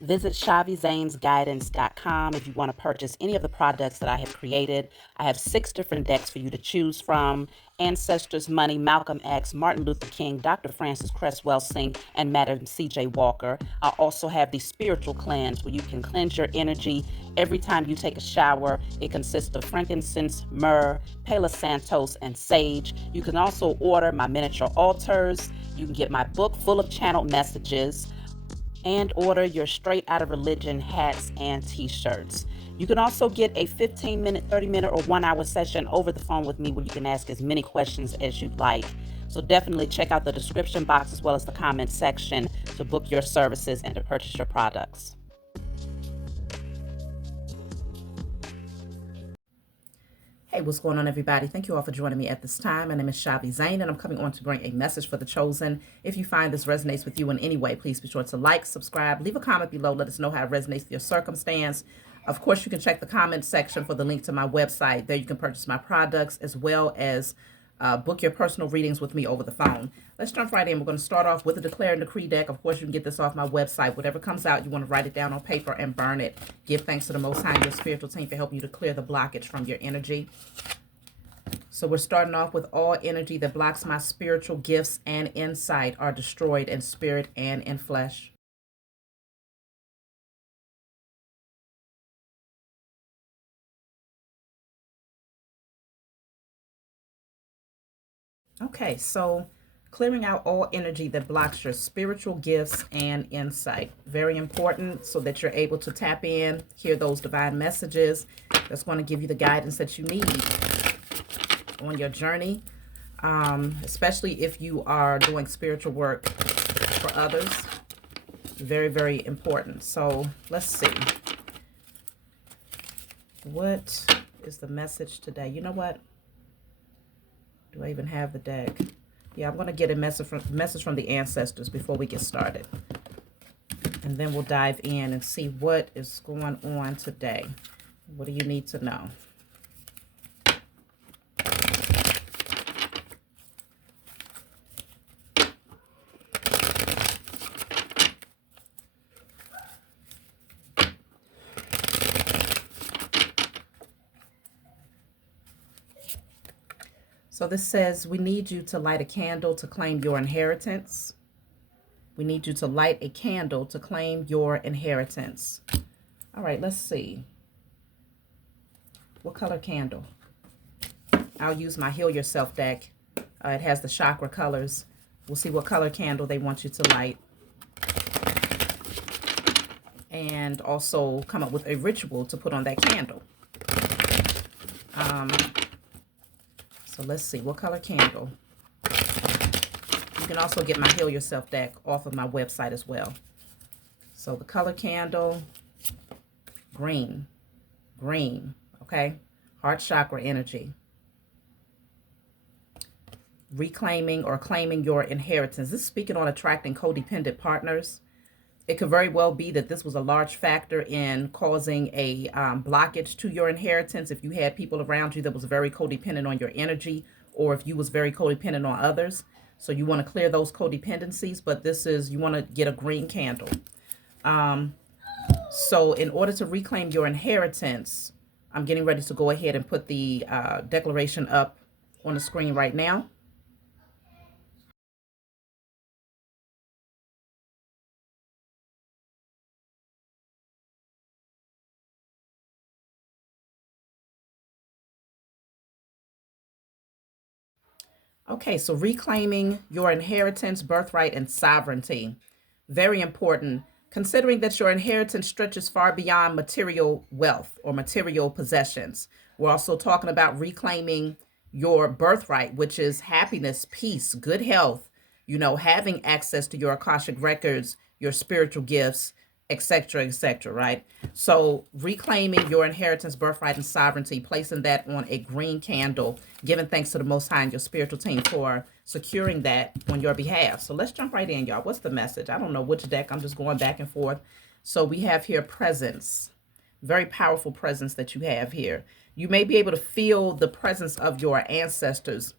Visit chhaviZanesGuidance.com if you want to purchase any of the products that I have created. I have 6 different decks for you to choose from: Ancestors Money, Malcolm X, Martin Luther King, Dr. Francis Cress Welsing, and Madam C.J. Walker. I also have the Spiritual Cleanse, where you can cleanse your energy every time you take a shower. It consists of frankincense, myrrh, Palo Santos, and sage. You can also order my miniature altars. You can get my book full of channeled messages and order your Straight Outta Religion hats and t-shirts. You can also get a 15-minute, 30-minute, or 1 hour session over the phone with me where you can ask as many questions as you'd like. So definitely check out the description box as well as the comment section to book your services and to purchase your products. Hey, what's going on, everybody? Thank you all for joining me at this time. My name is chhaviZaine, and I'm coming on to bring a message for the chosen. If you find this resonates with you in any way, please be sure to like, subscribe, leave a comment below. Let us know how it resonates with your circumstance. Of course, you can check the comment section for the link to my website. There you can purchase my products as well as book your personal readings with me over the phone. Let's jump right in. We're going to start off with the Declare and Decree deck. Of course, you can get this off my website. Whatever comes out, you want to write it down on paper and burn it. Give thanks to the Most High and your spiritual team for helping you to clear the blockage from your energy. So we're starting off with: all energy that blocks my spiritual gifts and insight are destroyed in spirit and in flesh. Okay, so clearing out all energy that blocks your spiritual gifts and insight. Very important so that you're able to tap in, hear those divine messages that's going to give you the guidance that you need on your journey, especially if you are doing spiritual work for others. Very, very important. So let's see. What is the message today? You know what? Do I even have the deck? Yeah, I'm going to get a message from the ancestors before we get started. And then we'll dive in and see what is going on today. What do you need to know? So this says, we need you to light a candle to claim your inheritance. We need you to light a candle to claim your inheritance. All right, let's see. What color candle? I'll use my Heal Yourself deck. It has the chakra colors. We'll see what color candle they want you to light. And also come up with a ritual to put on that candle. So let's see, what color candle? You can also get my Heal Yourself deck off of my website as well. So the color candle, green, okay? Heart chakra energy. Reclaiming or claiming your inheritance. This is speaking on attracting codependent partners. It could very well be that this was a large factor in causing a blockage to your inheritance. If you had people around you that was very codependent on your energy, or if you was very codependent on others. So you want to clear those codependencies, but this is, you want to get a green candle. So in order to reclaim your inheritance, I'm getting ready to go ahead and put the declaration up on the screen right now. Okay, so reclaiming your inheritance, birthright, and sovereignty. Very important, considering that your inheritance stretches far beyond material wealth or material possessions. We're also talking about reclaiming your birthright, which is happiness, peace, good health, having access to your Akashic records, your spiritual gifts, etc., right? So reclaiming your inheritance, birthright, and sovereignty, placing that on a green candle, giving thanks to the Most High and your spiritual team for securing that on your behalf. So let's jump right in, y'all. What's the message? I don't know which deck. I'm just going back and forth. So we have here presence. Very powerful presence that you have here. You may be able to feel the presence of your ancestors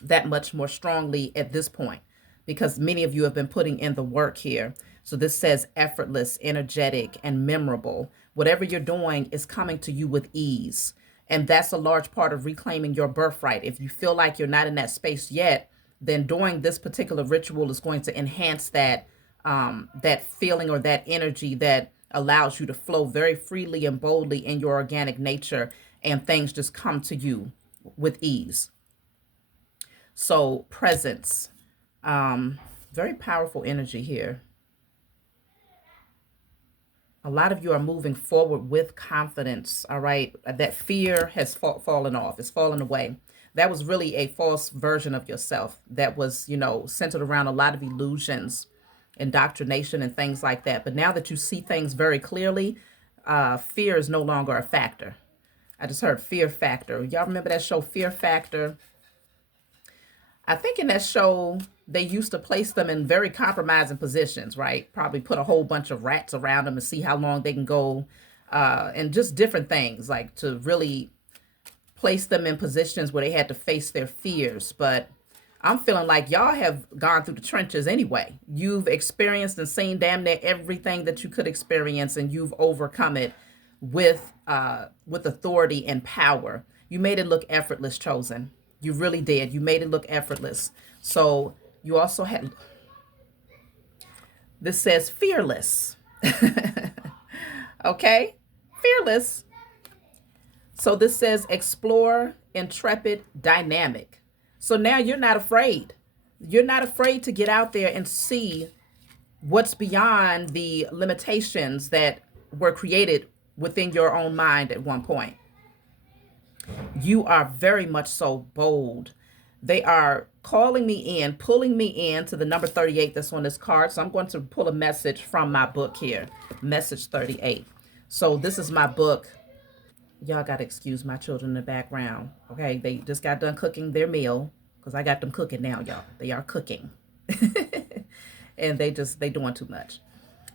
that much more strongly at this point, because many of you have been putting in the work here. So this says effortless, energetic, and memorable. Whatever you're doing is coming to you with ease. And that's a large part of reclaiming your birthright. If you feel like you're not in that space yet, then doing this particular ritual is going to enhance that feeling or that energy that allows you to flow very freely and boldly in your organic nature, and things just come to you with ease. So presence, very powerful energy here. A lot of you are moving forward with confidence. All right, that fear has fallen off, it's fallen away. That was really a false version of yourself that was, centered around a lot of illusions, indoctrination, and things like that. But now that you see things very clearly, fear is no longer a factor. I just heard Fear Factor. Y'all remember that show, Fear Factor? I think in that show, they used to place them in very compromising positions, right? Probably put a whole bunch of rats around them and see how long they can go, and just different things, like to really place them in positions where they had to face their fears. But I'm feeling like y'all have gone through the trenches anyway. You've experienced and seen damn near everything that you could experience, and you've overcome it with authority and power. You made it look effortless, Chosen. You really did. You made it look effortless. So you also had, this says fearless. Okay? Fearless. So this says explore, intrepid, dynamic. So now you're not afraid. You're not afraid to get out there and see what's beyond the limitations that were created within your own mind at one point. You are very much so bold. They are calling me in, pulling me in to the number 38 that's on this card. So I'm going to pull a message from my book here, message 38. So this is my book. Y'all got to excuse my children in the background. Okay, they just got done cooking their meal because I got them cooking now, y'all. They are cooking. And they doing too much.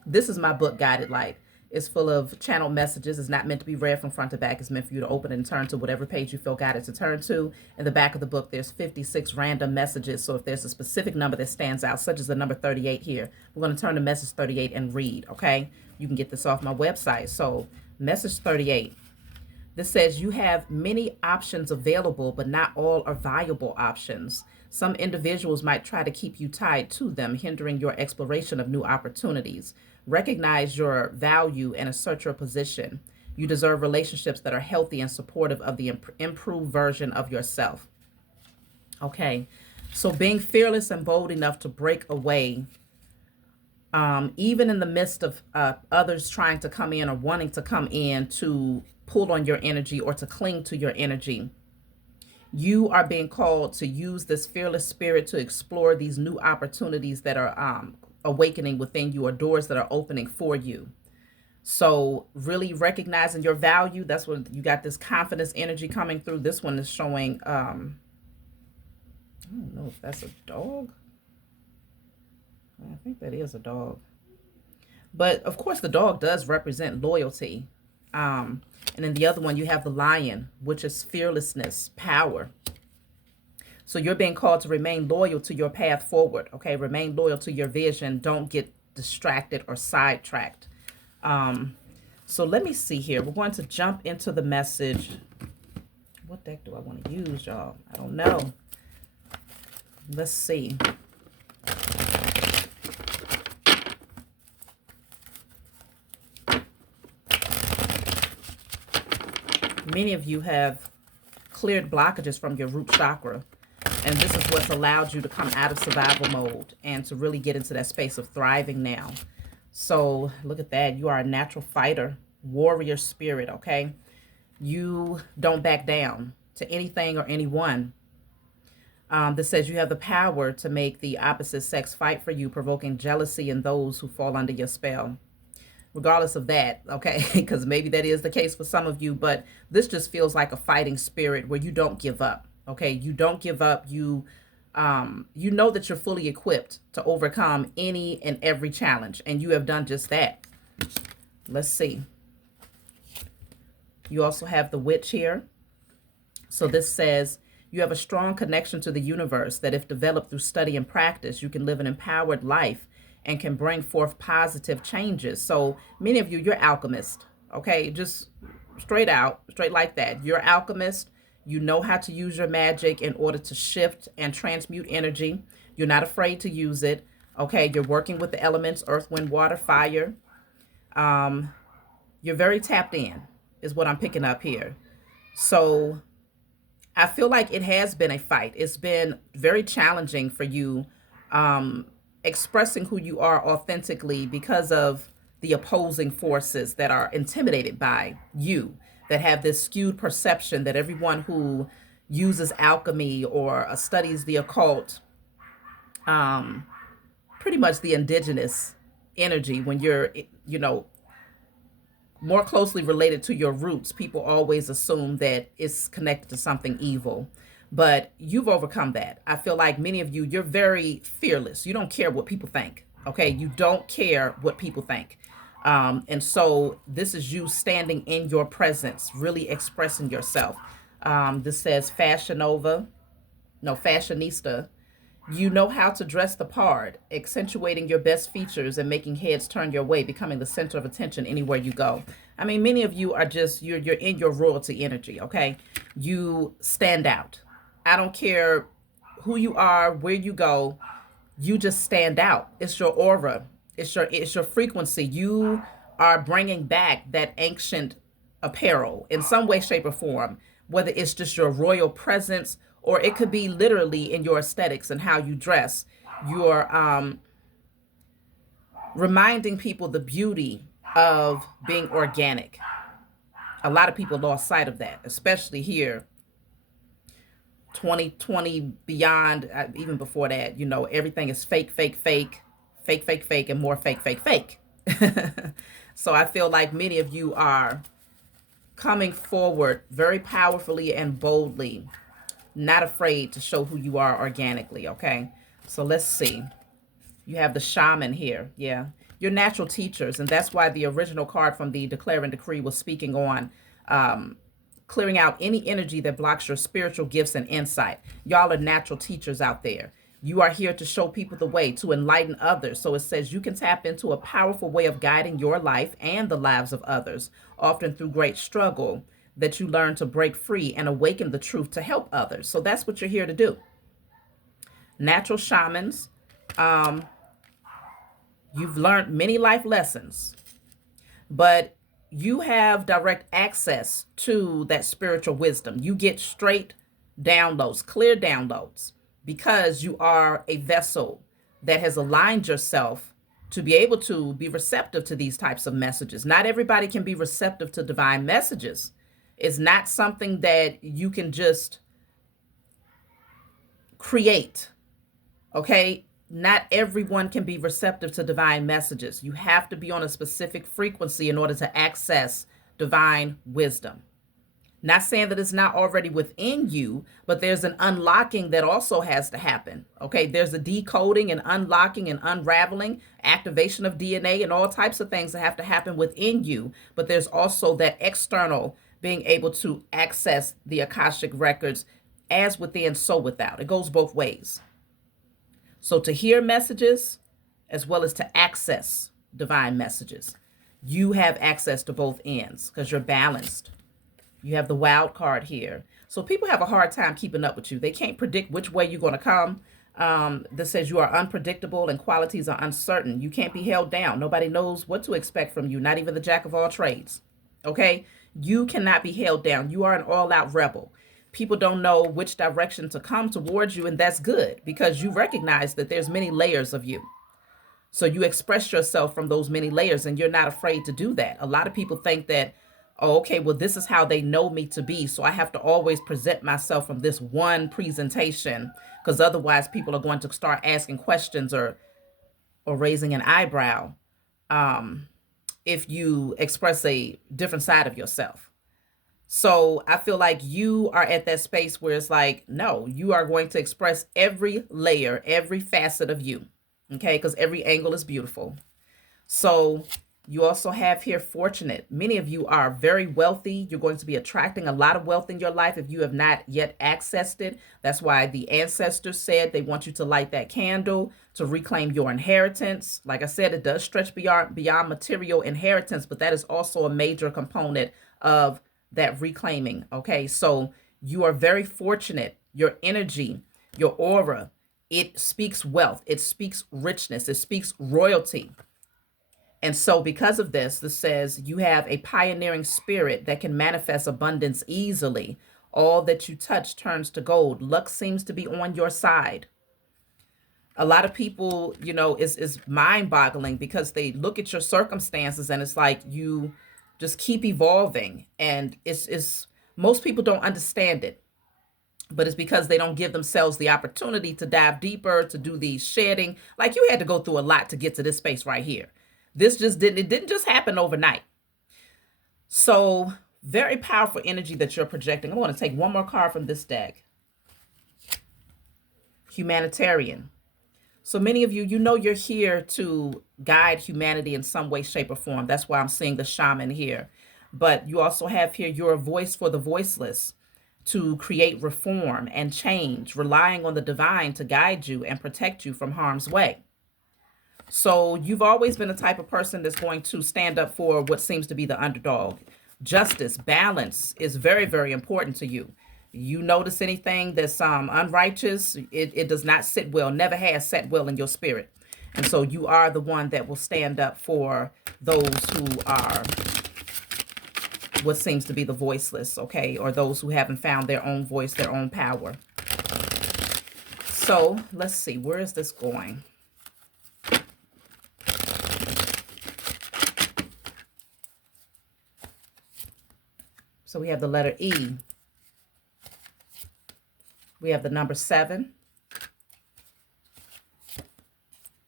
This is my book, Guided Light. It's full of channeled messages. It's not meant to be read from front to back. It's meant for you to open and turn to whatever page you feel guided to turn to. In the back of the book, there's 56 random messages. So if there's a specific number that stands out, such as the number 38 here, we're going to turn to message 38 and read, okay? You can get this off my website. So message 38. This says you have many options available, but not all are viable options. Some individuals might try to keep you tied to them, hindering your exploration of new opportunities. Recognize your value and assert your position. You deserve relationships that are healthy and supportive of the improved version of yourself. Okay, so being fearless and bold enough to break away, even in the midst of others trying to come in or wanting to come in to pull on your energy or to cling to your energy. You are being called to use this fearless spirit to explore these new opportunities that are awakening within you, or doors that are opening for you. So really recognizing your value, that's when you got this confidence energy coming through. This one is showing, I don't know if that's a dog. I think that is a dog. But of course the dog does represent loyalty. And then the other one, you have the lion, which is fearlessness, power. So you're being called to remain loyal to your path forward, okay? Remain loyal to your vision. Don't get distracted or sidetracked. So let me see here. We're going to jump into the message. What deck do I want to use, y'all? I don't know. Let's see. Many of you have cleared blockages from your root chakra. And this is what's allowed you to come out of survival mode and to really get into that space of thriving now. So look at that. You are a natural fighter, warrior spirit, okay? You don't back down to anything or anyone. This says you have the power to make the opposite sex fight for you, provoking jealousy in those who fall under your spell. Regardless of that, okay, because maybe that is the case for some of you, but this just feels like a fighting spirit where you don't give up. Okay, you don't give up. You know that you're fully equipped to overcome any and every challenge, and you have done just that. Let's see. You also have the witch here. So this says you have a strong connection to the universe that if developed through study and practice, you can live an empowered life and can bring forth positive changes. So many of you, you're alchemists, okay? Just straight out, straight like that. You're alchemist. You know how to use your magic in order to shift and transmute energy. You're not afraid to use it. Okay, you're working with the elements, earth, wind, water, fire. You're very tapped in, is what I'm picking up here. So I feel like it has been a fight. It's been very challenging for you expressing who you are authentically because of the opposing forces that are intimidated by you, that have this skewed perception that everyone who uses alchemy or studies the occult, pretty much the indigenous energy, when you're, more closely related to your roots, people always assume that it's connected to something evil. But you've overcome that. I feel like many of you, you're very fearless. You don't care what people think. Okay. You don't care what people think. And so this is you standing in your presence, really expressing yourself. This says fashionista. You know how to dress the part, accentuating your best features and making heads turn your way, becoming the center of attention anywhere you go. I mean, many of you are just, you're in your royalty energy, okay? You stand out. I don't care who you are, where you go, you just stand out. It's your aura. It's your frequency. You are bringing back that ancient apparel in some way, shape, or form, whether it's just your royal presence or it could be literally in your aesthetics and how you dress. You're reminding people the beauty of being organic. A lot of people lost sight of that, especially here, 2020 beyond, even before that, everything is fake, fake, fake, fake, fake, fake, and more fake, fake, fake. So I feel like many of you are coming forward very powerfully and boldly, not afraid to show who you are organically, okay? So let's see. You have the shaman here, yeah. You're natural teachers, and that's why the original card from the Declare and Decree was speaking on clearing out any energy that blocks your spiritual gifts and insight. Y'all are natural teachers out there. You are here to show people the way, to enlighten others. So it says you can tap into a powerful way of guiding your life and the lives of others, often through great struggle, that you learn to break free and awaken the truth to help others. So that's what you're here to do. Natural shamans. You've learned many life lessons, but you have direct access to that spiritual wisdom. You get straight downloads, clear downloads, because you are a vessel that has aligned yourself to be able to be receptive to these types of messages. Not everybody can be receptive to divine messages. It's not something that you can just create, okay? Not everyone can be receptive to divine messages. You have to be on a specific frequency in order to access divine wisdom. Not saying that it's not already within you, but there's an unlocking that also has to happen. Okay, there's a decoding and unlocking and unraveling, activation of DNA and all types of things that have to happen within you. But there's also that external being able to access the Akashic records, as within, so without. It goes both ways. So to hear messages as well as to access divine messages, you have access to both ends because you're balanced. You have the wild card here. So people have a hard time keeping up with you. They can't predict which way you're going to come. This says you are unpredictable and qualities are uncertain. You can't be held down. Nobody knows what to expect from you, not even the jack of all trades. Okay? You cannot be held down. You are an all-out rebel. People don't know which direction to come towards you, and that's good because you recognize that there's many layers of you. So you express yourself from those many layers, and you're not afraid to do that. A lot of people think that, oh, okay, well, this is how they know me to be, so I have to always present myself from this one presentation, because otherwise people are going to start asking questions or raising an eyebrow if you express a different side of yourself. So I feel like you are at that space where it's like, no, you are going to express every layer, every facet of you, okay? Because every angle is beautiful. So you also have here fortunate. Many of you are very wealthy. You're going to be attracting a lot of wealth in your life if you have not yet accessed it. That's why the ancestors said they want you to light that candle to reclaim your inheritance. Like I said, it does stretch beyond material inheritance, but that is also a major component of that reclaiming. Okay, so you are very fortunate. Your energy, your aura, it speaks wealth, it speaks richness, it speaks royalty. And so, because of this, this says you have a pioneering spirit that can manifest abundance easily. All that you touch turns to gold. Luck seems to be on your side. A lot of people, is mind boggling because they look at your circumstances and it's like you just keep evolving. And it's most people don't understand it, but it's because they don't give themselves the opportunity to dive deeper, to do the shedding. Like you had to go through a lot to get to this space right here. It didn't just happen overnight. So very powerful energy that you're projecting. I want to take one more card from this deck. Humanitarian. So many of you, you're here to guide humanity in some way, shape, or form. That's why I'm seeing the shaman here. But you also have here, you're a voice for the voiceless, to create reform and change, relying on the divine to guide you and protect you from harm's way. So you've always been the type of person that's going to stand up for what seems to be the underdog. Justice, balance is very, very important to you. You notice anything that's unrighteous, it does not sit well, never has sat well in your spirit. And so you are the one that will stand up for those who are what seems to be the voiceless, okay? Or those who haven't found their own voice, their own power. So let's see, where is this going? So we have the letter E. We have the number 7.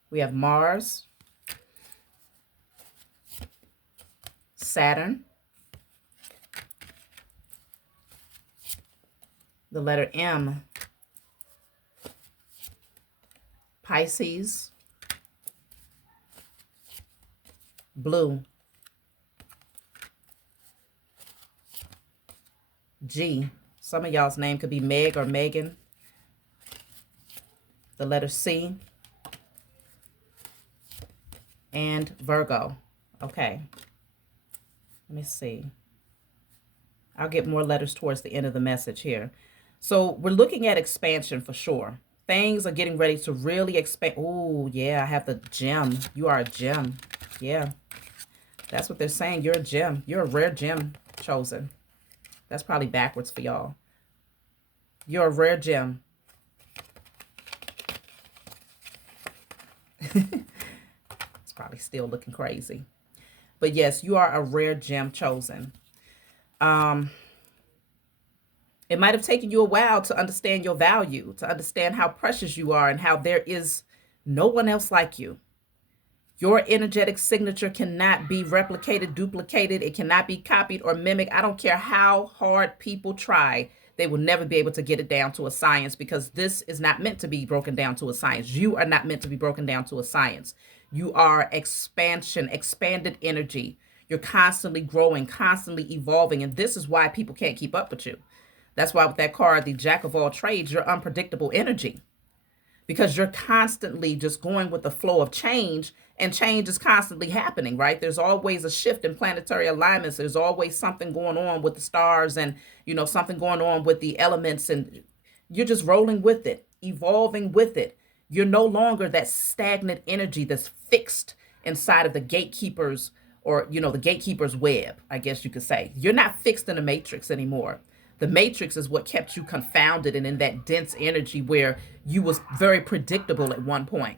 We have Mars, Saturn, the letter M, Pisces, blue, G. Some of y'all's name could be Meg or Megan. The letter C. And Virgo. Okay. Let me see. I'll get more letters towards the end of the message here. So we're looking at expansion for sure. Things are getting ready to really expand. Oh, yeah, I have the gem. You are a gem. Yeah. That's what they're saying. You're a gem. You're a rare gem chosen. That's probably backwards for y'all. You're a rare gem. It's probably still looking crazy. But yes, you are a rare gem chosen. It might have taken you a while to understand your value, to understand how precious you are and how there is no one else like you. Your energetic signature cannot be replicated, duplicated. It cannot be copied or mimicked. I don't care how hard people try. They will never be able to get it down to a science because this is not meant to be broken down to a science. You are not meant to be broken down to a science. You are expansion, expanded energy. You're constantly growing, constantly evolving. And this is why people can't keep up with you. That's why with that card, the Jack of all trades, you're unpredictable energy. Because you're constantly just going with the flow of change, and change is constantly happening, right? There's always a shift in planetary alignments. There's always something going on with the stars and, something going on with the elements, and you're just rolling with it, evolving with it. You're no longer that stagnant energy that's fixed inside of the gatekeepers or, the gatekeeper's web, I guess you could say. You're not fixed in a matrix anymore. The matrix is what kept you confounded and in that dense energy where you was very predictable at one point.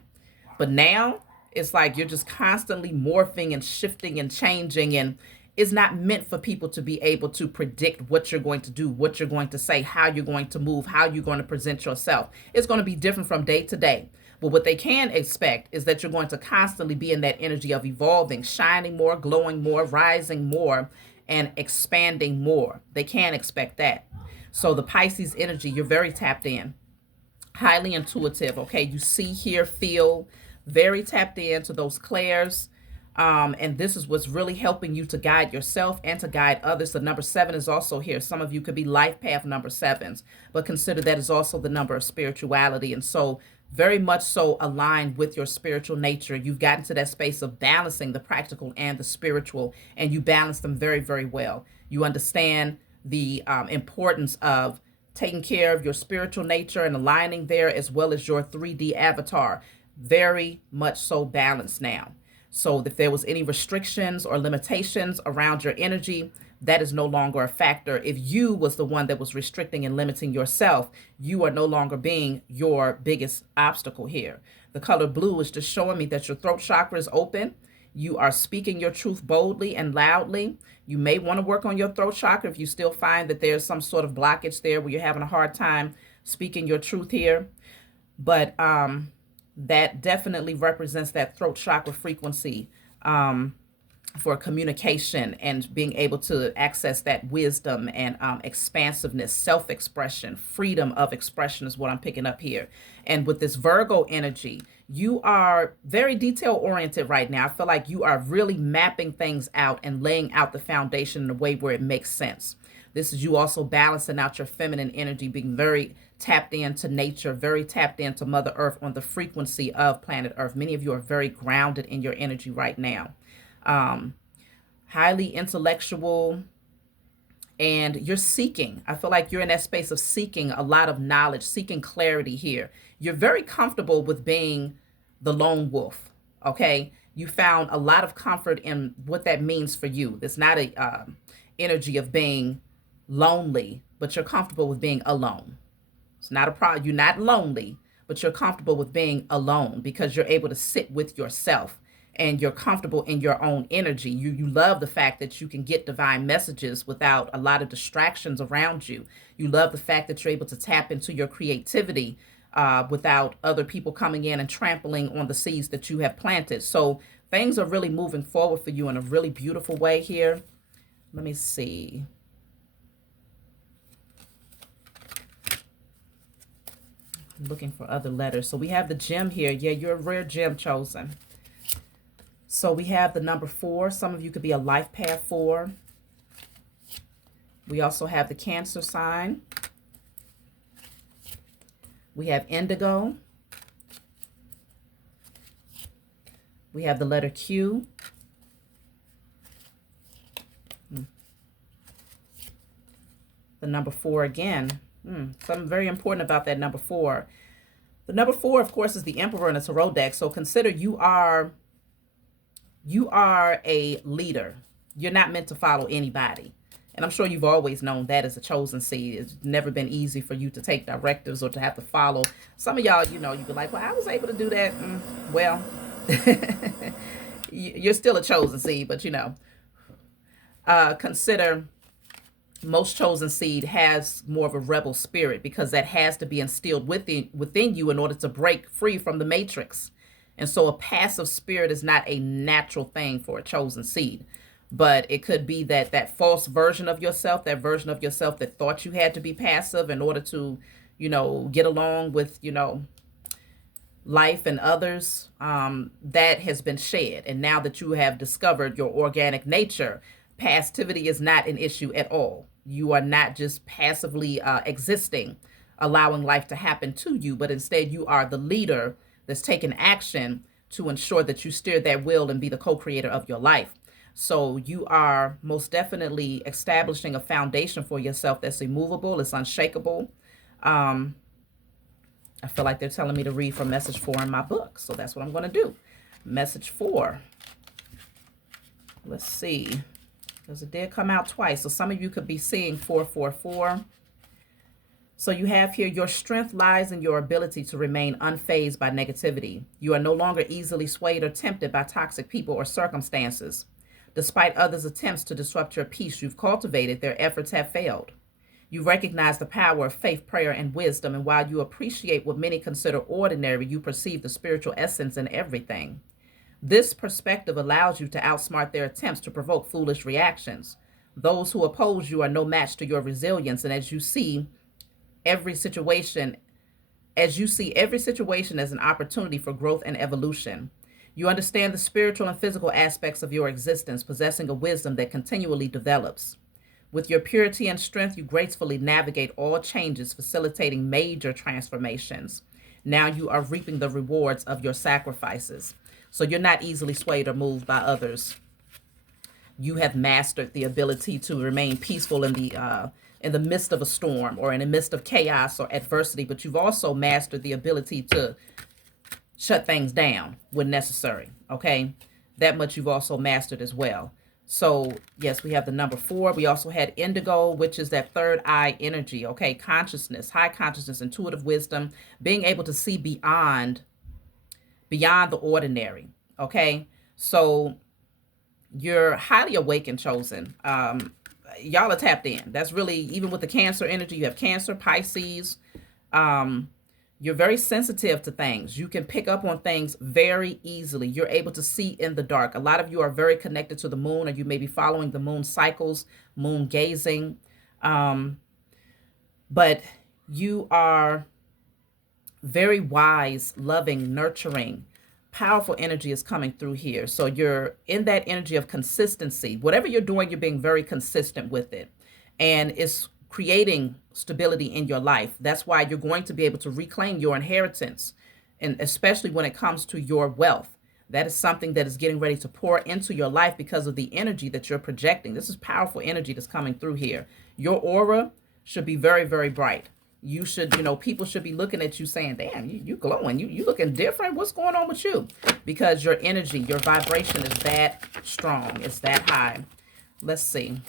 But now it's like you're just constantly morphing and shifting and changing, and it's not meant for people to be able to predict what you're going to do, what you're going to say, how you're going to move, how you're going to present yourself. It's going to be different from day to day. But what they can expect is that you're going to constantly be in that energy of evolving, shining more, glowing more, rising more, and expanding more. They can't expect that. So the Pisces energy, you're very tapped in, highly intuitive. Okay, you see, hear, feel, very tapped into those clairs. And this is what's really helping you to guide yourself and to guide others. The number 7 is also here. Some of you could be life path number 7s, but consider that is also the number of spirituality. And so very much so aligned with your spiritual nature. You've gotten to that space of balancing the practical and the spiritual, and you balance them very, very well. You understand the importance of taking care of your spiritual nature and aligning there, as well as your 3D avatar. Very much so balanced now. So if there was any restrictions or limitations around your energy, that is no longer a factor. If you was the one that was restricting and limiting yourself, you are no longer being your biggest obstacle here. The color blue is just showing me that your throat chakra is open. You are speaking your truth boldly and loudly. You may want to work on your throat chakra if you still find that there's some sort of blockage there where you're having a hard time speaking your truth here. But that definitely represents that throat chakra frequency for communication and being able to access that wisdom and expansiveness, self-expression, freedom of expression is what I'm picking up here. And with this Virgo energy, you are very detail oriented right now. I feel like you are really mapping things out and laying out the foundation in a way where it makes sense. This is you also balancing out your feminine energy, being very tapped into nature, very tapped into Mother Earth on the frequency of planet Earth. Many of you are very grounded in your energy right now. Highly intellectual, and you're seeking. I feel like you're in that space of seeking a lot of knowledge, seeking clarity here. You're very comfortable with being the lone wolf. Okay. You found a lot of comfort in what that means for you. There's not a energy of being lonely, but you're comfortable with being alone. It's not a problem. You're not lonely, but you're comfortable with being alone because you're able to sit with yourself and you're comfortable in your own energy. You love the fact that you can get divine messages without a lot of distractions around you. You love the fact that you're able to tap into your creativity without other people coming in and trampling on the seeds that you have planted. So things are really moving forward for you in a really beautiful way here. Let me see. I'm looking for other letters. So we have the gem here. Yeah, you're a rare gem chosen. So we have the number 4. Some of you could be a life path 4. We also have the Cancer sign. We have indigo. We have the letter Q. The number 4 again. Something very important about that number 4. The number 4, of course, is the Emperor in the Tarot deck. So consider you are a leader. You're not meant to follow anybody. And I'm sure you've always known that as a chosen seed. It's never been easy for you to take directives or to have to follow. Some of y'all, you'd be like, well, I was able to do that. Well, you're still a chosen seed, but consider most chosen seed has more of a rebel spirit because that has to be instilled within you in order to break free from the matrix. And so a passive spirit is not a natural thing for a chosen seed. But it could be that false version of yourself, that version of yourself that thought you had to be passive in order to, get along with, life and others, that has been shed. And now that you have discovered your organic nature, passivity is not an issue at all. You are not just passively existing, allowing life to happen to you, but instead you are the leader that's taking action to ensure that you steer that wheel and be the co-creator of your life. So you are most definitely establishing a foundation for yourself that's immovable, it's unshakable. I feel like they're telling me to read from message 4 in my book. So that's what I'm going to do. Message 4. Let's see. Because it did come out twice. So some of you could be seeing 444. So you have here, your strength lies in your ability to remain unfazed by negativity. You are no longer easily swayed or tempted by toxic people or circumstances. Despite others' attempts to disrupt your peace you've cultivated, their efforts have failed. You recognize the power of faith, prayer, and wisdom, and while you appreciate what many consider ordinary, you perceive the spiritual essence in everything. This perspective allows you to outsmart their attempts to provoke foolish reactions. Those who oppose you are no match to your resilience, and as you see every situation as an opportunity for growth and evolution. You understand the spiritual and physical aspects of your existence, possessing a wisdom that continually develops. With your purity and strength, you gracefully navigate all changes, facilitating major transformations. Now you are reaping the rewards of your sacrifices. So you're not easily swayed or moved by others. You have mastered the ability to remain peaceful in the midst of a storm or in the midst of chaos or adversity, but you've also mastered the ability to shut things down when necessary. Okay, that much you've also mastered as well. So yes, we have the number 4. We also had indigo, which is that third eye energy. Okay, consciousness, high consciousness, intuitive wisdom, being able to see beyond the ordinary. Okay, so you're highly awake and chosen. Y'all are tapped in. That's really, even with the Cancer energy, you have Cancer, Pisces. You're very sensitive to things. You can pick up on things very easily. You're able to see in the dark. A lot of you are very connected to the moon, or you may be following the moon cycles, moon gazing. But you are very wise, loving, nurturing. Powerful energy is coming through here. So you're in that energy of consistency. Whatever you're doing, you're being very consistent with it. And it's creating stability in your life. That's why you're going to be able to reclaim your inheritance. And especially when it comes to your wealth, that is something that is getting ready to pour into your life because of the energy that you're projecting. This is powerful energy that's coming through here. Your aura should be very, very bright. You should, people should be looking at you saying, damn, you glowing. You looking different. What's going on with you? Because your energy, your vibration is that strong. It's that high. Let's see.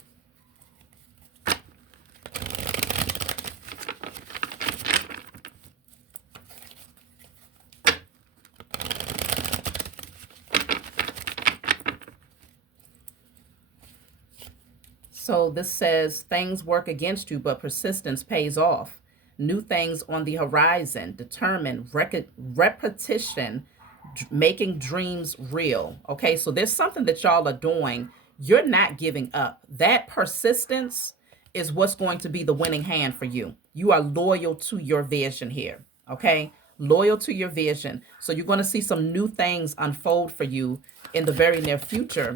So this says things work against you, but persistence pays off. New things on the horizon, determined, repetition, making dreams real. Okay, so there's something that y'all are doing. You're not giving up. That persistence is what's going to be the winning hand for you. You are loyal to your vision here. Okay, loyal to your vision. So you're going to see some new things unfold for you in the very near future.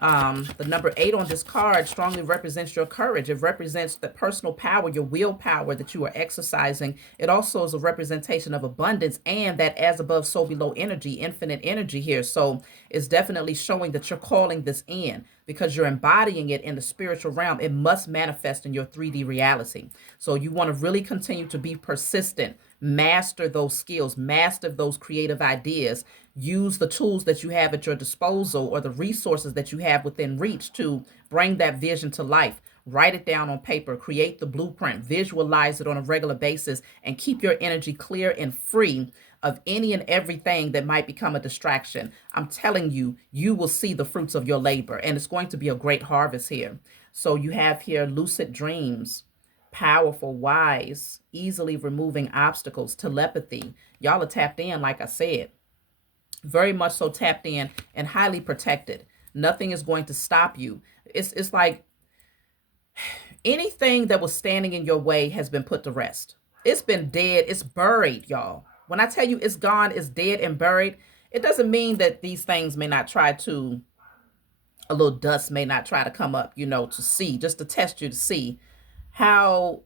The number 8 on this card strongly represents your courage. It represents the personal power, your willpower that you are exercising. It also is a representation of abundance and that as above, so below energy, infinite energy here. So it's definitely showing that you're calling this in because you're embodying it in the spiritual realm. It must manifest in your 3D reality. So you want to really continue to be persistent, master those skills, master those creative ideas, use the tools that you have at your disposal or the resources that you have within reach to bring that vision to life. Write it down on paper, create the blueprint, visualize it on a regular basis, and keep your energy clear and free of any and everything that might become a distraction. I'm telling you, you will see the fruits of your labor, and it's going to be a great harvest here. So you have here lucid dreams, powerful, wise, easily removing obstacles, telepathy. Y'all are tapped in, like I said. Very much so tapped in and highly protected. Nothing is going to stop you. It's like anything that was standing in your way has been put to rest. It's been dead. It's buried, y'all. When I tell you it's gone, it's dead and buried, it doesn't mean that these things may not try to, a little dust may not try to come up, to see, just to test you to see how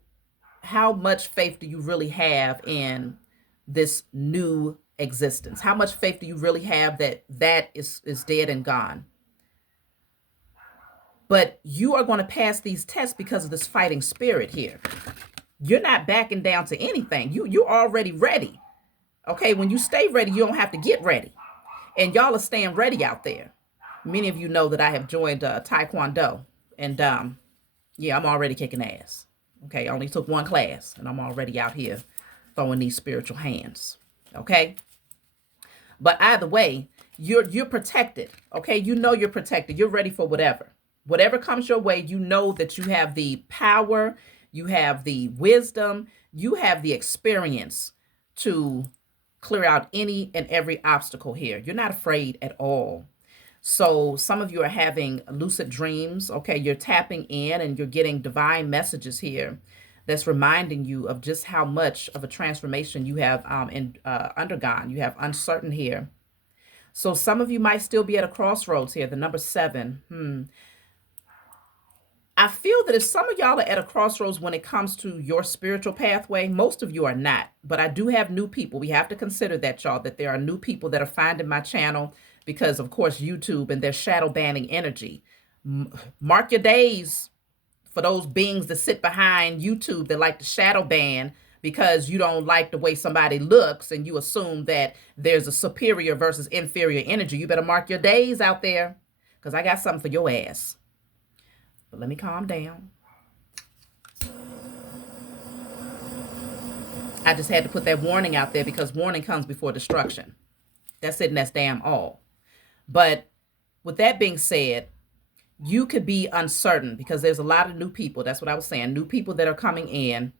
much faith do you really have in this new existence? How much faith do you really have that is dead and gone? But you are going to pass these tests because of this fighting spirit here. You're not backing down to anything. You're already ready. Okay, when you stay ready, you don't have to get ready. And y'all are staying ready out there. Many of you know that I have joined Taekwondo. And yeah, I'm already kicking ass. Okay, I only took one class and I'm already out here throwing these spiritual hands. Okay? But either way, you're protected. Okay? You know you're protected. You're ready for whatever. Whatever comes your way, you know that you have the power, you have the wisdom, you have the experience to clear out any and every obstacle here. You're not afraid at all. So some of you are having lucid dreams. Okay, you're tapping in and you're getting divine messages here that's reminding you of just how much of a transformation you have undergone. You have uncertain here. So some of you might still be at a crossroads here. The number 7. I feel that if some of y'all are at a crossroads when it comes to your spiritual pathway, most of you are not. But I do have new people. We have to consider that, y'all, that there are new people that are finding my channel because, of course, YouTube and their shadow banning energy. Mark your days for those beings that sit behind YouTube that like to shadow ban because you don't like the way somebody looks and you assume that there's a superior versus inferior energy. You better mark your days out there because I got something for your ass. But let me calm down. I just had to put that warning out there because warning comes before destruction. That's it, and that's damn all. But with that being said, you could be uncertain because there's a lot of new people. That's what I was saying. New people that are coming in.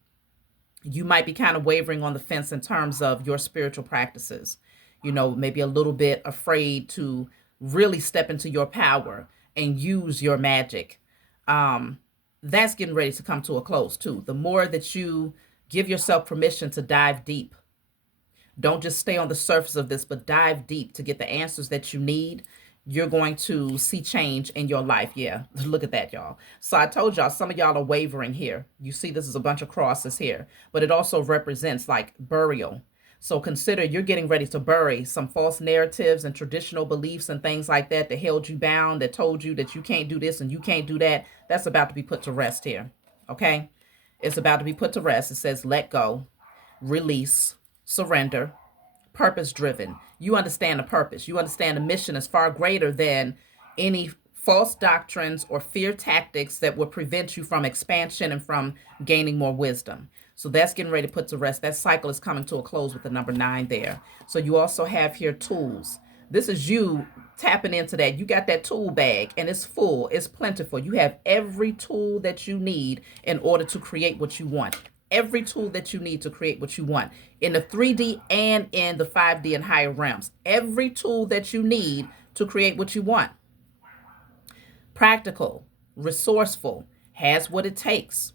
You might be kind of wavering on the fence in terms of your spiritual practices. You know, maybe a little bit afraid to really step into your power and use your magic. That's getting ready to come to a close too. The more that you give yourself permission to dive deep, don't just stay on the surface of this, but dive deep to get the answers that you need. You're going to see change in your life. Yeah, look at that, y'all. So I told y'all, some of y'all are wavering here. You see, this is a bunch of crosses here, but it also represents like burial. So consider you're getting ready to bury some false narratives and traditional beliefs and things like that that held you bound, that told you that you can't do this and you can't do that. That's about to be put to rest here. Okay? It's about to be put to rest. It says let go, release, surrender, purpose driven. You understand the purpose. You understand the mission is far greater than any false doctrines or fear tactics that will prevent you from expansion and from gaining more wisdom. So that's getting ready to put to rest. That cycle is coming to a close with the number 9 there. So you also have here tools. This is you tapping into that. You got that tool bag and it's full. It's plentiful. You have every tool that you need in order to create what you want. Every tool that you need to create what you want in the 3D and in the 5D and higher realms. Every tool that you need to create what you want. Practical, resourceful, has what it takes.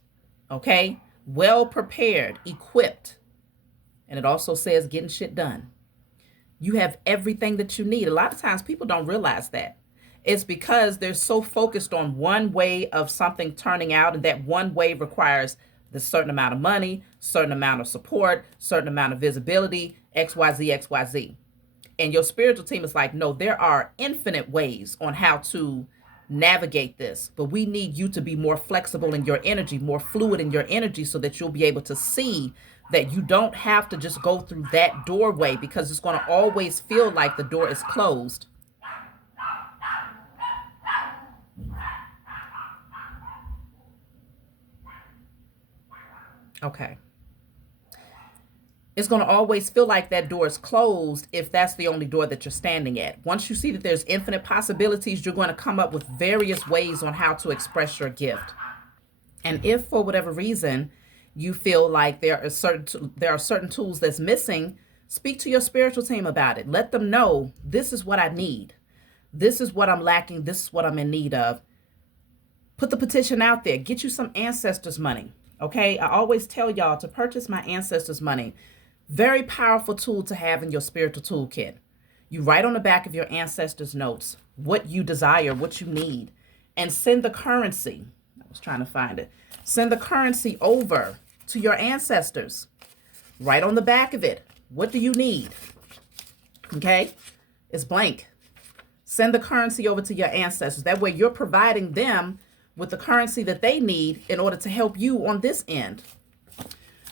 Okay? Well prepared, equipped. And it also says getting shit done. You have everything that you need. A lot of times people don't realize that. It's because they're so focused on one way of something turning out, and that one way requires the certain amount of money, certain amount of support, certain amount of visibility, XYZ, XYZ. And your spiritual team is like, no, there are infinite ways on how to navigate this, but we need you to be more flexible in your energy, more fluid in your energy, so that you'll be able to see that you don't have to just go through that doorway, because it's going to always feel like the door is closed. Okay. It's going to always feel like that door is closed if that's the only door that you're standing at. Once you see that there's infinite possibilities, you're going to come up with various ways on how to express your gift. And if for whatever reason you feel like there are certain tools that's missing, speak to your spiritual team about it. Let them know, this is what I need. This is what I'm lacking. This is what I'm in need of. Put the petition out there. Get you some ancestors' money. Okay? I always tell y'all to purchase my ancestors' money. Very powerful tool to have in your spiritual toolkit. You write on the back of your ancestors' notes what you desire, what you need, and send the currency. I was trying to find it. Send the currency over to your ancestors. Write on the back of it, what do you need? Okay? It's blank. Send the currency over to your ancestors. That way you're providing them with the currency that they need in order to help you on this end.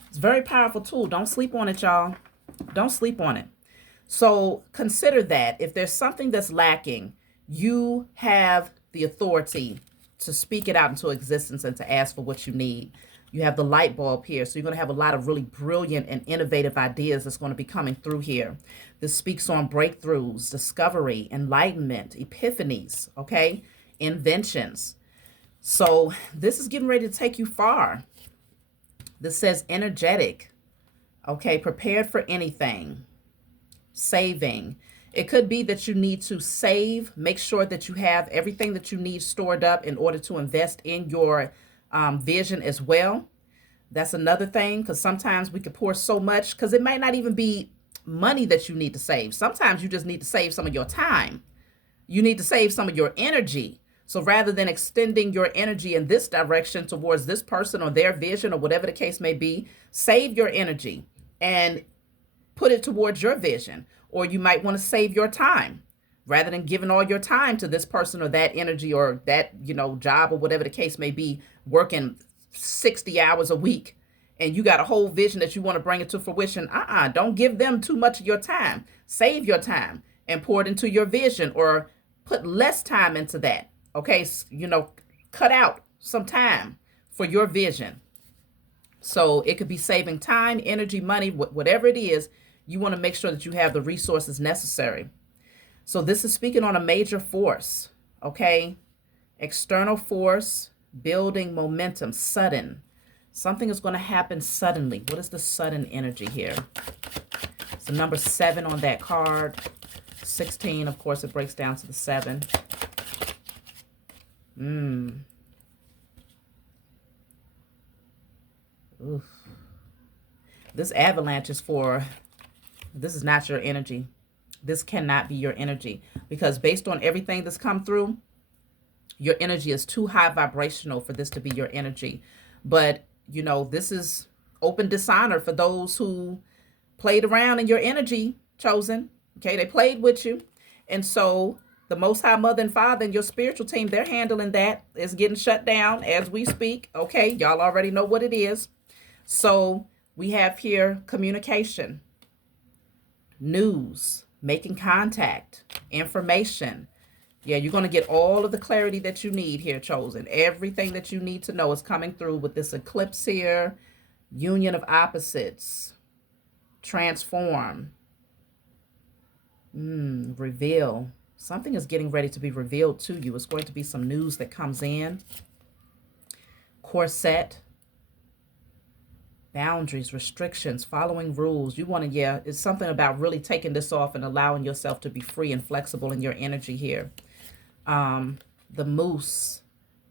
It's a very powerful tool. Don't sleep on it, y'all. Don't sleep on it. So consider that if there's something that's lacking, you have the authority to speak it out into existence and to ask for what you need. You have the light bulb here. So you're going to have a lot of really brilliant and innovative ideas that's going to be coming through here. This speaks on breakthroughs, discovery, enlightenment, epiphanies, okay? Inventions. So this is getting ready to take you far. This says energetic, okay? Prepared for anything. Saving. It could be that you need to save, make sure that you have everything that you need stored up in order to invest in your vision as well. That's another thing, because sometimes we could pour so much, because it might not even be money that you need to save. Sometimes you just need to save some of your time. You need to save some of your energy So rather than extending your energy in this direction towards this person or their vision or whatever the case may be, save your energy and put it towards your vision. Or you might want to save your time rather than giving all your time to this person or that energy or that, job or whatever the case may be, working 60 hours a week. And you got a whole vision that you want to bring it to fruition. Don't give them too much of your time. Save your time and pour it into your vision, or put less time into that. Okay, cut out some time for your vision. So it could be saving time, energy, money, whatever it is. You want to make sure that you have the resources necessary. So this is speaking on a major force, okay? External force, building momentum, sudden. Something is going to happen suddenly. What is the sudden energy here? It's the number 7 on that card. 16, of course, it breaks down to the 7. Oof. This avalanche is this is not your energy. This cannot be your energy, because based on everything that's come through, your energy is too high vibrational for this to be your energy. But, this is open dishonor for those who played around in your energy, chosen. Okay, they played with you. And so the Most High Mother and Father and your spiritual team, they're handling that. It's getting shut down as we speak. Okay, y'all already know what it is. So we have here communication, news, making contact, information. Yeah, you're going to get all of the clarity that you need here, chosen. Everything that you need to know is coming through with this eclipse here. Union of opposites. Transform. Reveal. Something is getting ready to be revealed to you. It's going to be some news that comes in. Corset. Boundaries, restrictions, following rules. You want to, it's something about really taking this off and allowing yourself to be free and flexible in your energy here. The moose,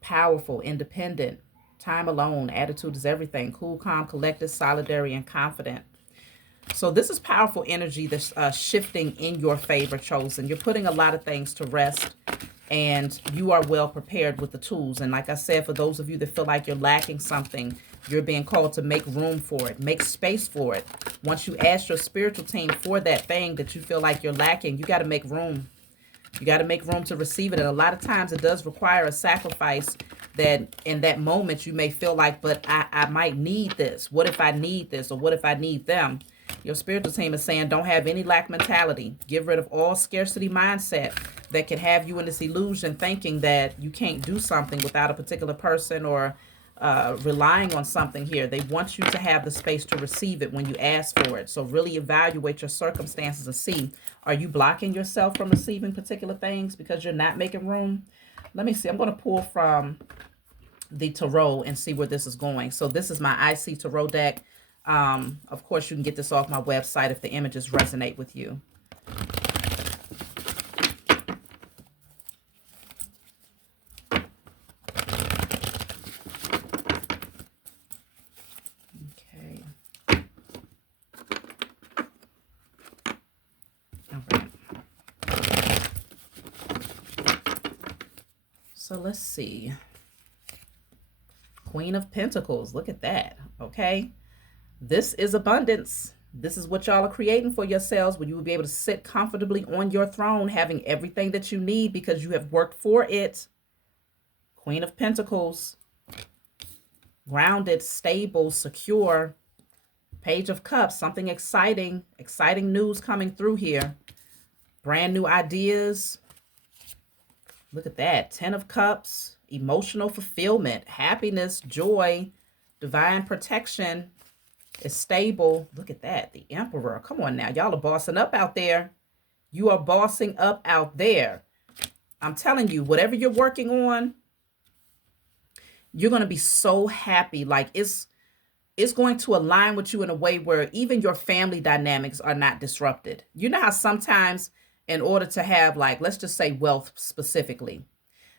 powerful, independent, time alone, attitude is everything, cool, calm, collected, solidary, and confident. So this is powerful energy that's shifting in your favor, chosen. You're putting a lot of things to rest, and you are well prepared with the tools. And like I said, for those of you that feel like you're lacking something, you're being called to make room for it, make space for it. Once you ask your spiritual team for that thing that you feel like you're lacking, you got to make room. You got to make room to receive it. And a lot of times it does require a sacrifice, that in that moment you may feel like, but I might need this. What if I need this? Or what if I need them? Your spiritual team is saying, don't have any lack mentality. Get rid of all scarcity mindset that can have you in this illusion thinking that you can't do something without a particular person, or relying on something here. They want you to have the space to receive it when you ask for it. So really evaluate your circumstances and see, are you blocking yourself from receiving particular things because you're not making room? Let me see. I'm going to pull from the tarot and see where this is going. So this is my IC tarot deck. Of course, you can get this off my website if the images resonate with you. So let's see. Queen of Pentacles. Look at that. Okay. This is abundance. This is what y'all are creating for yourselves, where you will be able to sit comfortably on your throne, having everything that you need because you have worked for it. Queen of Pentacles. Grounded, stable, secure. Page of Cups. Something exciting. Exciting news coming through here. Brand new ideas. Look at that. 10 of Cups, emotional fulfillment, happiness, joy, divine protection is stable. Look at that. The Emperor. Come on now. Y'all are bossing up out there. You are bossing up out there. I'm telling you, whatever you're working on, you're going to be so happy. Like it's going to align with you in a way where even your family dynamics are not disrupted. You know how sometimes in order to have, like, let's just say wealth specifically,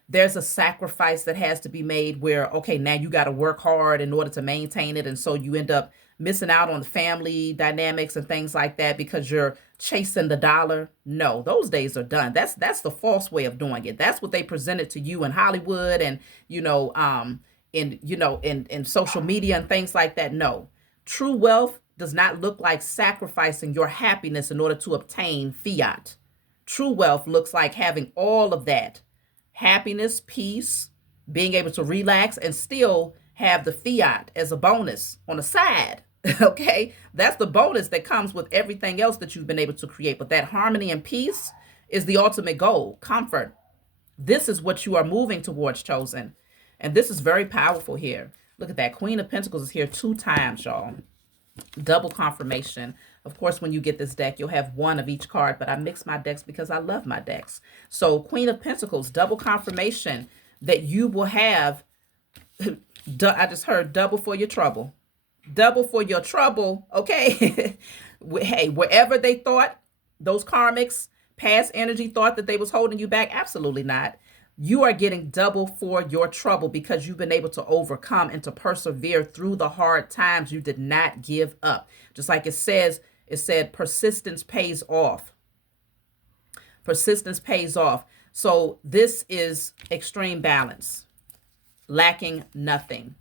there's a sacrifice that has to be made where, okay, now you got to work hard in order to maintain it. And so you end up missing out on the family dynamics and things like that because you're chasing the dollar. No, those days are done. That's the false way of doing it. That's what they presented to you in Hollywood and in social media and things like that. No. True wealth does not look like sacrificing your happiness in order to obtain fiat. True wealth looks like having all of that happiness, peace, being able to relax and still have the fiat as a bonus on the side. Okay, that's the bonus that comes with everything else that you've been able to create. But that harmony and peace is the ultimate goal. Comfort. This is what you are moving towards, chosen. And this is very powerful here. Look at that. Queen of Pentacles is here 2 times, y'all. Double confirmation. Of course, when you get this deck, you'll have one of each card, but I mix my decks because I love my decks. So Queen of Pentacles, double confirmation that you will have, I just heard double for your trouble. Double for your trouble, okay? Hey, wherever they thought, those karmics, past energy thought that they was holding you back, absolutely not. You are getting double for your trouble because you've been able to overcome and to persevere through the hard times. You did not give up. Just like it said persistence pays off. Persistence pays off. So this is extreme balance, lacking nothing.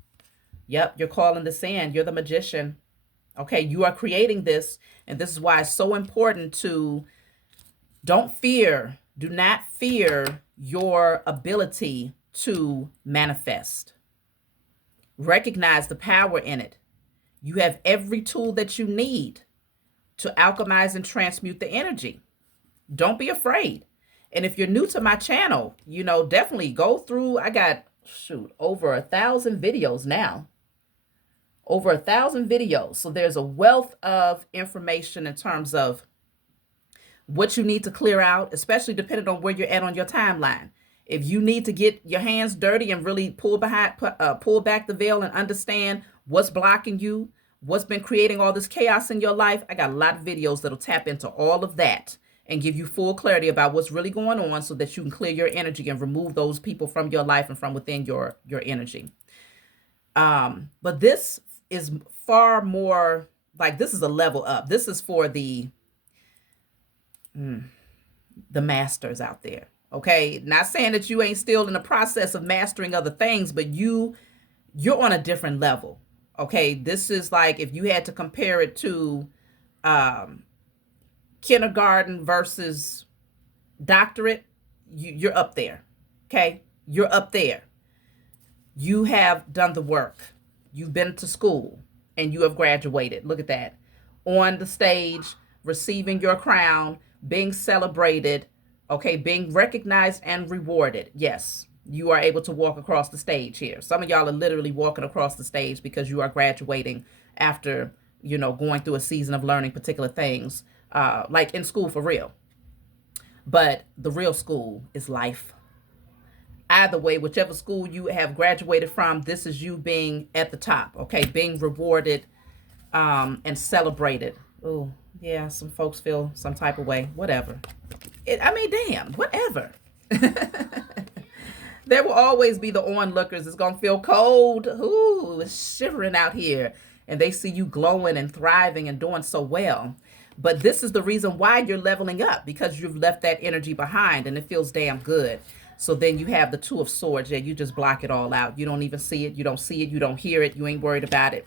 Yep, you're calling this in. You're the magician. Okay, you are creating this. And this is why it's so important to do not fear your ability to manifest. Recognize the power in it. You have every tool that you need to alchemize and transmute the energy. Don't be afraid. And if you're new to my channel, definitely go through. I got, over 1,000 videos now. Over 1,000 videos. So there's a wealth of information in terms of what you need to clear out, especially depending on where you're at on your timeline. If you need to get your hands dirty and really pull back the veil and understand what's blocking you, what's been creating all this chaos in your life, I got a lot of videos that'll tap into all of that and give you full clarity about what's really going on so that you can clear your energy and remove those people from your life and from within your energy. But this is far more like, this is a level up. This is for the masters out there. Okay, not saying that you ain't still in the process of mastering other things, but you're on a different level. Okay, this is like if you had to compare it to kindergarten versus doctorate, you're up there. Okay, you're up there. You have done the work. You've been to school and you have graduated. Look at that. On the stage, receiving your crown, being celebrated, okay, being recognized and rewarded. Yes, you are able to walk across the stage here. Some of y'all are literally walking across the stage because you are graduating after, going through a season of learning particular things, like in school for real. But the real school is life. Either way, whichever school you have graduated from, this is you being at the top, okay, being rewarded and celebrated. Oh, yeah, some folks feel some type of way, whatever. Damn, whatever. There will always be the onlookers. It's going to feel cold. Ooh, it's shivering out here. And they see you glowing and thriving and doing so well. But this is the reason why you're leveling up, because you've left that energy behind and it feels damn good. So then you have the Two of Swords. Yeah, you just block it all out. You don't even see it. You don't see it. You don't hear it. You ain't worried about it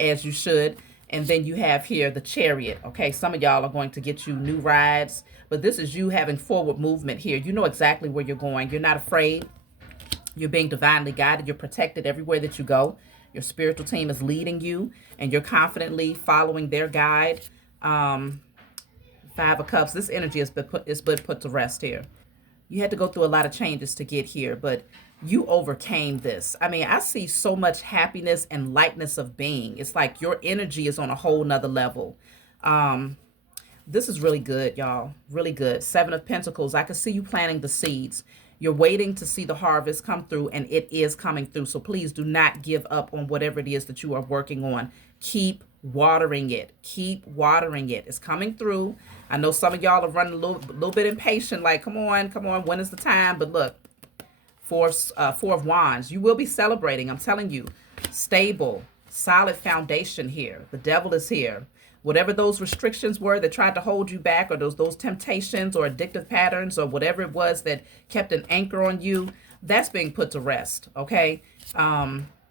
as you should. And then you have here the Chariot. Okay, some of y'all are going to get you new rides. But this is you having forward movement here. You know exactly where you're going. You're not afraid. You're being divinely guided. You're protected everywhere that you go. Your spiritual team is leading you. And you're confidently following their guide. 5 of Cups. This energy has been put to rest here. You had to go through a lot of changes to get here, but you overcame this. I see so much happiness and lightness of being. It's like your energy is on a whole nother level. This is really good, y'all. Really good. 7 of Pentacles. I can see you planting the seeds. You're waiting to see the harvest come through, and it is coming through. So please do not give up on whatever it is that you are working on. Keep watering it. Keep watering it. It's coming through. I know some of y'all are running a little bit impatient, like, come on, when is the time? But look, 4 of Wands. You will be celebrating. I'm telling you, stable, Solid foundation here. The devil is here. Whatever those restrictions were that tried to hold you back, or those temptations or addictive patterns or whatever it was that kept an anchor on you, that's being put to rest. Okay.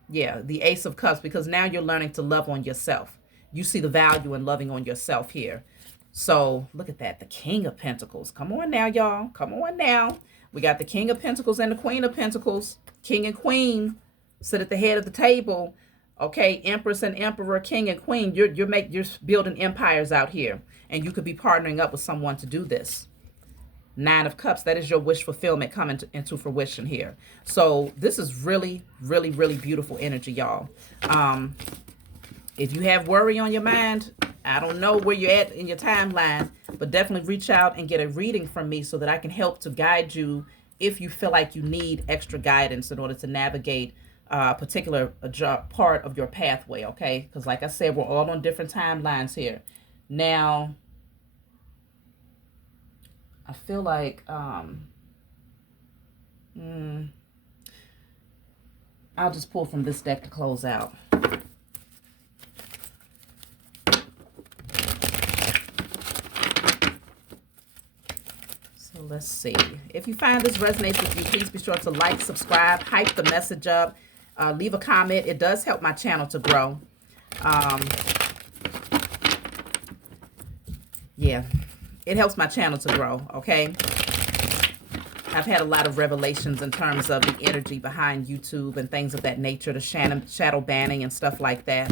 Yeah, the Ace of Cups, because now you're learning to love on yourself. You see the value in loving on yourself here. So look at that. The King of Pentacles. Come on now, y'all. Come on now. We got the King of Pentacles and the Queen of Pentacles. King and Queen sit at the head of the table. Okay, Empress and Emperor, King and Queen. You're building empires out here, and you could be partnering up with someone to do this. Nine of Cups, that is your wish fulfillment coming into fruition here. So this is really, really, really beautiful energy, y'all. If you have worry on your mind, I don't know where you're at in your timeline, but definitely reach out and get a reading from me so that I can help to guide you if you feel like you need extra guidance in order to navigate a particular part of your pathway, okay? Because like I said, we're all on different timelines here. Now, I feel like I'll just pull from this deck to close out. So let's see. If you find this resonates with you, please be sure to like, subscribe, hype the message up, leave a comment. It does help my channel to grow. Yeah. It helps my channel to grow, okay? I've had a lot of revelations in terms of the energy behind YouTube and things of that nature, the shadow banning and stuff like that.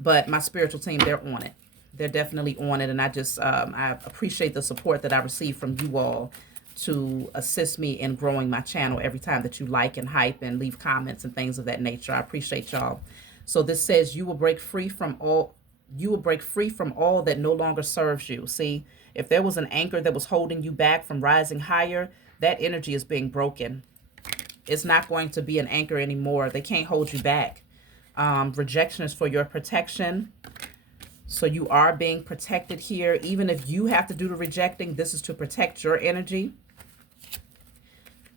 But my spiritual team, they're on it. They're definitely on it. And I appreciate the support that I receive from you all to assist me in growing my channel every time that you like and hype and leave comments and things of that nature. I appreciate y'all. So this says you will break free from all that no longer serves you. See, if there was an anchor that was holding you back from rising higher, that energy is being broken. It's not going to be an anchor anymore. They can't hold you back. Rejection is for your protection. So you are being protected here. Even if you have to do the rejecting, this is to protect your energy.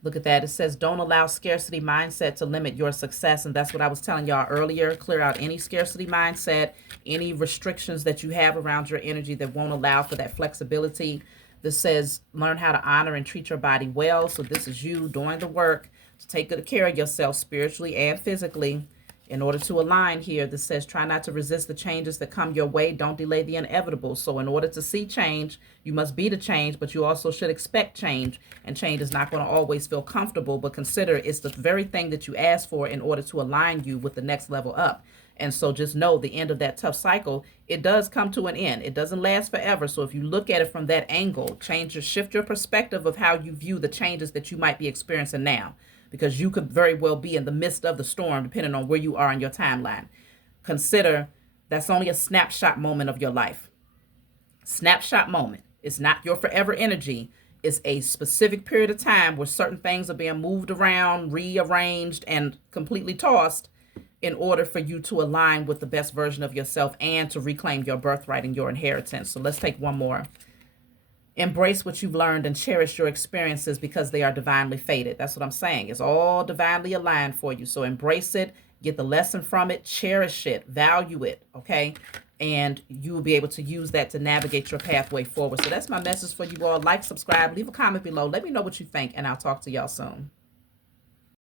Look at that. It says, don't allow scarcity mindset to limit your success. And that's what I was telling y'all earlier. Clear out any scarcity mindset, any restrictions that you have around your energy that won't allow for that flexibility. This says, learn how to honor and treat your body well. So this is you doing the work to take good care of yourself spiritually and physically. In order to align here, this says, try not to resist the changes that come your way. Don't delay the inevitable. So in order to see change, you must be the change, but you also should expect change. And change is not going to always feel comfortable, but consider it's the very thing that you asked for in order to align you with the next level up. And so just know the end of that tough cycle, it does come to an end. It doesn't last forever. So if you look at it from that angle, shift your perspective of how you view the changes that you might be experiencing now. Because you could very well be in the midst of the storm, depending on where you are in your timeline. Consider that's only a snapshot moment of your life. Snapshot moment. It's not your forever energy. It's a specific period of time where certain things are being moved around, rearranged, and completely tossed in order for you to align with the best version of yourself and to reclaim your birthright and your inheritance. So let's take one more. Embrace what you've learned and cherish your experiences because they are divinely fated. That's what I'm saying. It's all divinely aligned for you. So embrace it, get the lesson from it, cherish it, value it, okay? And you will be able to use that to navigate your pathway forward. So that's my message for you all. Like, subscribe, leave a comment below. Let me know what you think, and I'll talk to y'all soon.